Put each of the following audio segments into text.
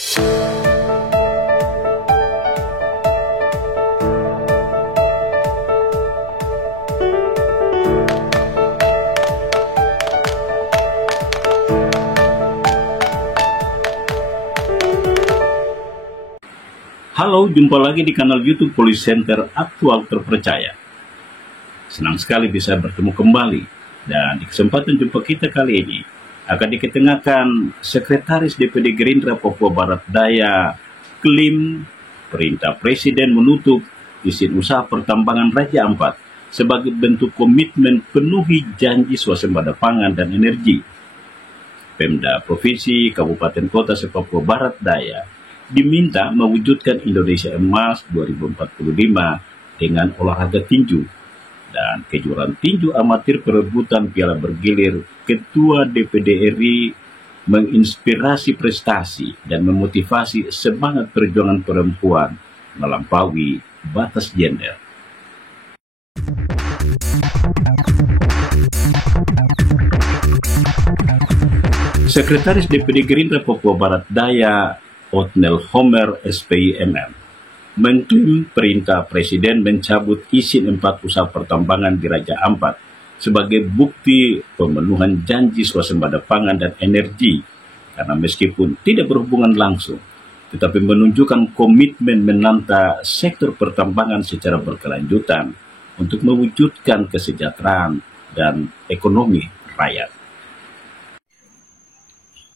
Halo, jumpa lagi di kanal YouTube Police Center Aktual Terpercaya. Senang sekali bisa bertemu kembali. Dan di kesempatan jumpa kita kali ini akan diketengahkan Sekretaris DPD Gerindra Papua Barat Daya klaim perintah Presiden menutup izin usaha pertambangan Raja Ampat sebagai bentuk komitmen penuhi janji swasembada pangan dan energi. Pemda Provinsi Kabupaten Kota se-Papua Barat Daya diminta mewujudkan Indonesia Emas 2045 dengan olahraga tinju dan kejuaraan tinju amatir perebutan piala bergilir. Ketua DPD RI menginspirasi prestasi dan memotivasi semangat perjuangan perempuan melampaui batas gender. Sekretaris DPD Gerindra Papua Barat Daya Otnel Homer SPIMM mengklaim perintah Presiden mencabut izin 4 usaha pertambangan di Raja Ampat sebagai bukti pemenuhan janji swasembada pangan dan energi, karena meskipun tidak berhubungan langsung, tetapi menunjukkan komitmen menata sektor pertambangan secara berkelanjutan untuk mewujudkan kesejahteraan dan ekonomi rakyat.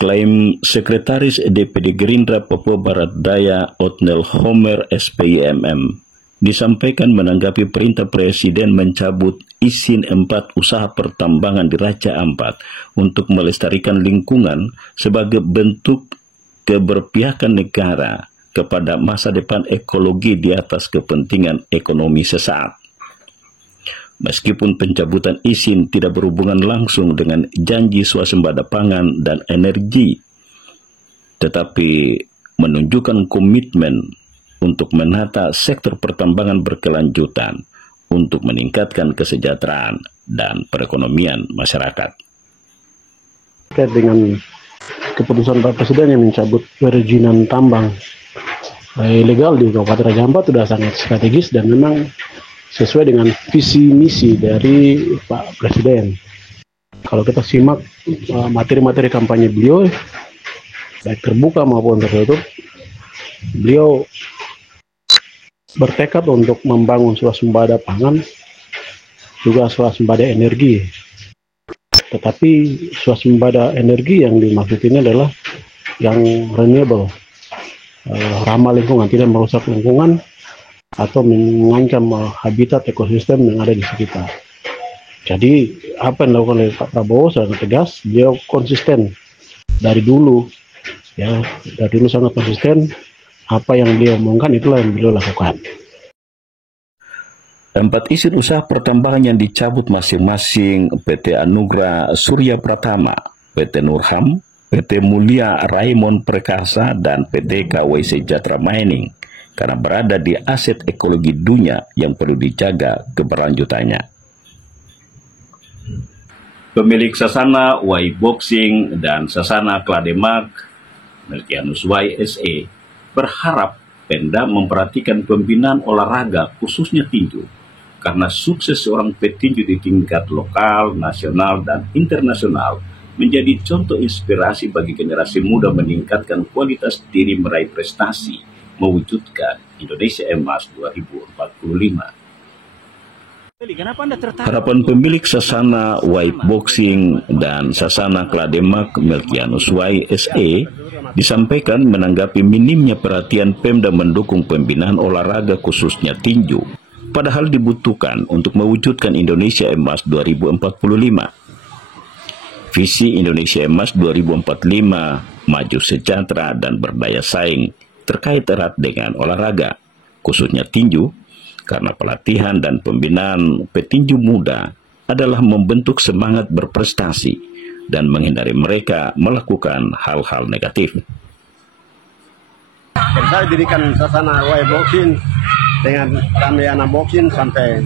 Klaim Sekretaris DPD Gerindra Papua Barat Daya Otnel Homer SPIMM disampaikan menanggapi perintah Presiden mencabut izin 4 usaha pertambangan di Raja Ampat untuk melestarikan lingkungan sebagai bentuk keberpihakan negara kepada masa depan ekologi di atas kepentingan ekonomi sesaat. Meskipun pencabutan izin tidak berhubungan langsung dengan janji swasembada pangan dan energi, tetapi menunjukkan komitmen untuk menata sektor pertambangan berkelanjutan untuk meningkatkan kesejahteraan dan perekonomian masyarakat. Terkait dengan keputusan Pak Presiden yang mencabut perizinan tambang ilegal di Kabupaten Raja Ampat sudah sangat strategis dan memang sesuai dengan visi misi dari Pak Presiden. Kalau kita simak materi-materi kampanye beliau, baik terbuka maupun tertutup, beliau bertekad untuk membangun swasembada pangan, juga swasembada energi. Tetapi swasembada energi yang dimaksud ini adalah yang renewable, ramah lingkungan, tidak merusak lingkungan atau mengancam habitat ekosistem yang ada di sekitar. Jadi apa yang dilakukan oleh Pak Prabowo sangat tegas, beliau konsisten dari dulu, ya dari dulu sangat konsisten. Apa yang beliau omongkan itulah yang beliau lakukan. 4 izin usaha pertambangan yang dicabut masing-masing PT Anugrah Surya Pratama, PT Nurham, PT Mulia Raimon Perkasa, dan PT KW Sejahtera Mining karena berada di aset ekologi dunia yang perlu dijaga keberlanjutannya. Pemilik Sasana Y Boxing dan Sasana Klademak, Melkianus Y SE, berharap Pemda memperhatikan pembinaan olahraga khususnya tinju, karena sukses seorang petinju di tingkat lokal, nasional, dan internasional menjadi contoh inspirasi bagi generasi muda meningkatkan kualitas diri meraih prestasi mewujudkan Indonesia Emas 2045. Harapan pemilik Sasana White Boxing dan Sasana Klademak Melkianus Y SE disampaikan menanggapi minimnya perhatian Pemda mendukung pembinaan olahraga khususnya tinju, padahal dibutuhkan untuk mewujudkan Indonesia Emas 2045. Visi Indonesia Emas 2045 maju sejahtera dan berdaya saing terkait erat dengan olahraga, khususnya tinju, karena pelatihan dan pembinaan petinju muda adalah membentuk semangat berprestasi dan menghindari mereka melakukan hal-hal negatif. Saya dirikan Sasana Y Boxing dengan Ramayana Boxing sampai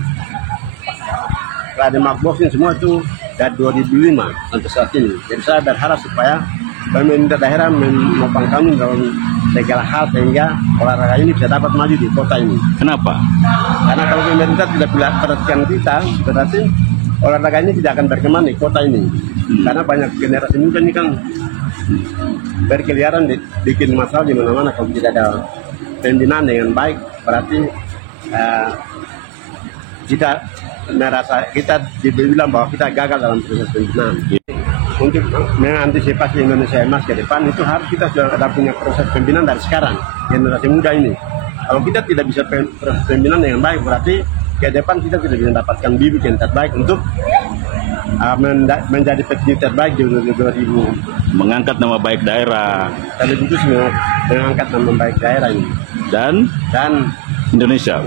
Klademak Boxing, semua itu dari 2005 sampai saat ini. Jadi saya berharap supaya pemerintah daerah menopang kami dalam segala hal sehingga olahraga ini bisa dapat maju di kota ini. Kenapa? Karena kalau pemerintah tidak perhatikan kita, berarti olahraga ini tidak akan berkembang di kota ini. Karena banyak generasi muda ini kan berkeliaran bikin masalah di mana-mana. Kalau tidak ada pembinaan dengan baik, berarti kita dibilang bahwa kita gagal dalam proses pembinaan. Untuk mengantisipasi Indonesia Emas ke depan itu harus kita sudah ada punya proses pembinaan dari sekarang, generasi muda ini. Kalau kita tidak bisa proses pembinaan dengan baik, berarti ke depan kita tidak bisa mendapatkan bibit yang terbaik untuk menjadi petinju terbaik di 2000. Mengangkat nama baik daerah. Tapi itu mengangkat nama baik daerah ini. Dan Indonesia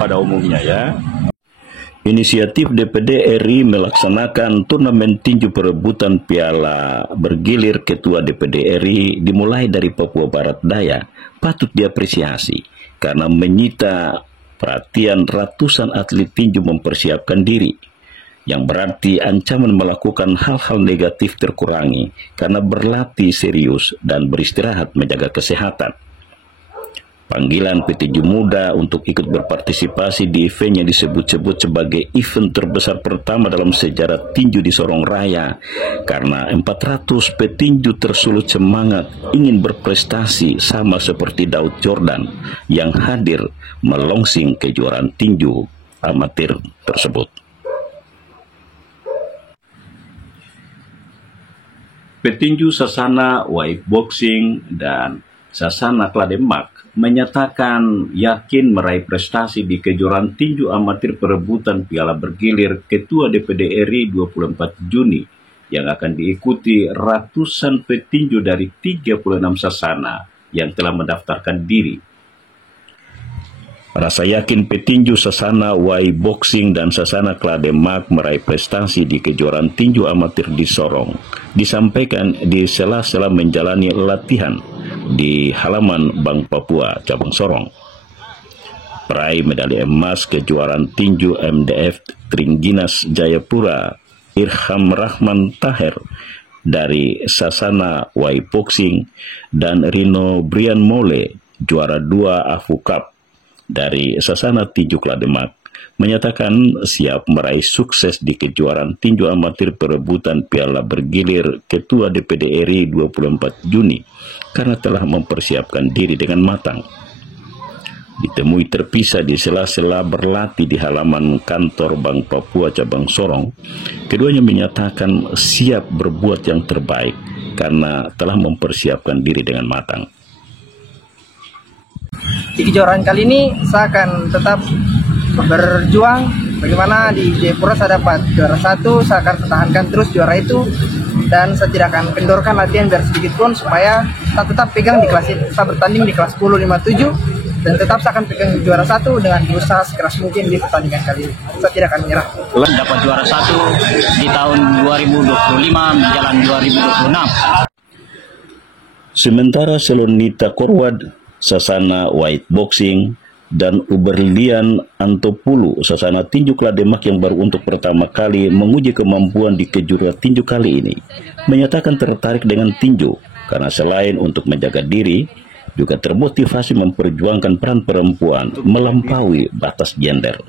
pada umumnya ya. Inisiatif DPD RI melaksanakan turnamen tinju perebutan piala bergilir Ketua DPD RI dimulai dari Papua Barat Daya patut diapresiasi karena menyita perhatian ratusan atlet tinju mempersiapkan diri, yang berarti ancaman melakukan hal-hal negatif terkurangi karena berlatih serius dan beristirahat menjaga kesehatan. Panggilan petinju muda untuk ikut berpartisipasi di event yang disebut-sebut sebagai event terbesar pertama dalam sejarah tinju di Sorong Raya karena 400 petinju tersulut semangat ingin berprestasi sama seperti Daud Jordan yang hadir melongsing kejuaraan tinju amatir tersebut. Petinju Sasana Wai Boxing dan Sasana Klademak menyatakan yakin meraih prestasi di kejuaraan tinju amatir perebutan piala bergilir Ketua DPD RI 24 Juni yang akan diikuti ratusan petinju dari 36 sasana yang telah mendaftarkan diri. Rasa yakin petinju Sasana Wai Boxing dan Sasana Klademak meraih prestasi di kejuaraan tinju amatir di Sorong disampaikan di sela-sela menjalani latihan di halaman Bank Papua cabang Sorong. Peraih medali emas kejuaraan tinju MDF Tringginas Jayapura Irham Rahman Taher dari Sasana Wai Boxing dan Rino Brian Mole juara 2 AFU Cup dari Sasana Tinju Klademak menyatakan siap meraih sukses di kejuaraan tinju amatir perebutan piala bergilir Ketua DPD RI 24 Juni karena telah mempersiapkan diri dengan matang. Ditemui terpisah di sela-sela berlatih di halaman kantor Bank Papua cabang Sorong, keduanya menyatakan siap berbuat yang terbaik karena telah mempersiapkan diri dengan matang. Di kejuaraan kali ini saya akan tetap berjuang bagaimana di Jayapura saya dapat juara 1, saya akan pertahankan terus juara itu dan saya tidak akan kendorkan latihan biar sedikit pun supaya saya tetap pegang di kelas ini. Saya bertanding di kelas 10 57 dan tetap saya akan pegang juara 1 dengan berusaha sekeras mungkin di pertandingan kali ini. Saya tidak akan menyerah. Dapat juara 1 di tahun 2025 menjelang 2026. Sementara Selonita Korwad Sasana White Boxing dan Uberlian Antopulu Sasana Tinju Klademak yang baru untuk pertama kali menguji kemampuan di kejuaraan tinju kali ini menyatakan tertarik dengan tinju karena selain untuk menjaga diri juga termotivasi memperjuangkan peran perempuan melampaui batas gender.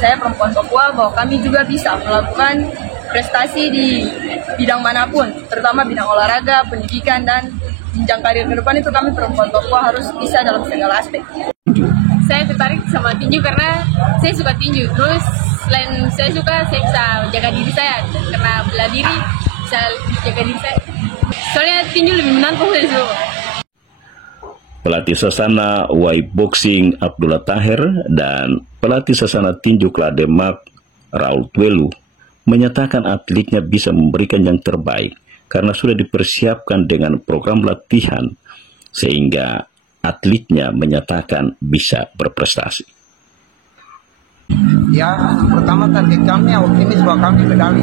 Saya perempuan Papua bahwa kami juga bisa melakukan prestasi di bidang manapun, terutama bidang olahraga, pendidikan, dan jenjang karir ke depan itu kami perempuan Papua harus bisa dalam segala aspek. Saya tertarik sama tinju karena saya suka tinju. Terus selain saya suka, saya bisa jaga diri saya. Karena bela diri, bisa jaga diri saya. Soalnya tinju lebih menantang dari semua. Pelatih Sasana Wai Boxing Abdullah Taher dan pelatih Sasana Tinju Klademak Raul Twelu menyatakan atletnya bisa memberikan yang terbaik karena sudah dipersiapkan dengan program latihan sehingga atletnya menyatakan bisa berprestasi. Ya, pertama target kami optimis bahwa kami medali.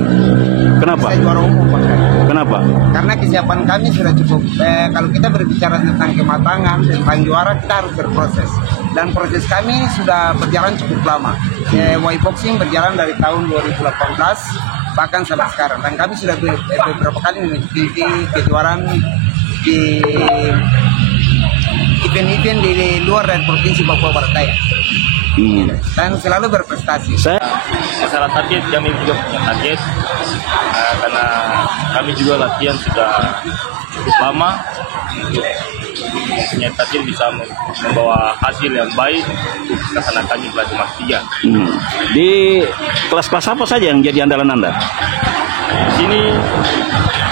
Kenapa? Saya juara umum, Pak. Kenapa? Karena kesiapan kami sudah cukup. Kalau kita berbicara tentang kematangan, tentang juara, kita harus berproses. Dan proses kami sudah berjalan cukup lama. Wai Boxing berjalan dari tahun 2018, bahkan sampai sekarang. Dan kami sudah beberapa kali mengikuti kejuaraan di event-event di luar dari provinsi Papua Barat Daya. Dan selalu berprestasi. Masalah target, kami juga punya target karena kami juga latihan sudah cukup lama untuk mempunyai target bisa membawa hasil yang baik untuk kesana kami kelas 3. Di kelas-kelas apa saja yang jadi andalan Anda? Di sini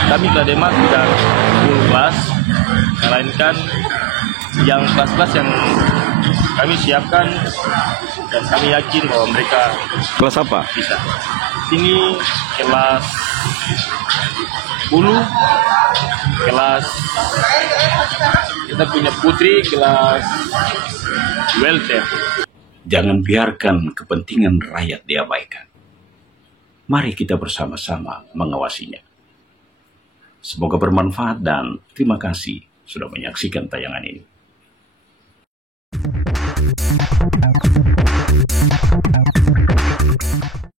kami Klademak tidak full kelas, melainkan yang kelas-kelas yang kami siapkan dan kami yakin bahwa mereka Kelas apa? bisa. Sini kelas bulu, kelas kita punya putri, kelas welter. Jangan biarkan kepentingan rakyat diabaikan. Mari kita bersama-sama mengawasinya. Semoga bermanfaat dan terima kasih sudah menyaksikan tayangan ini.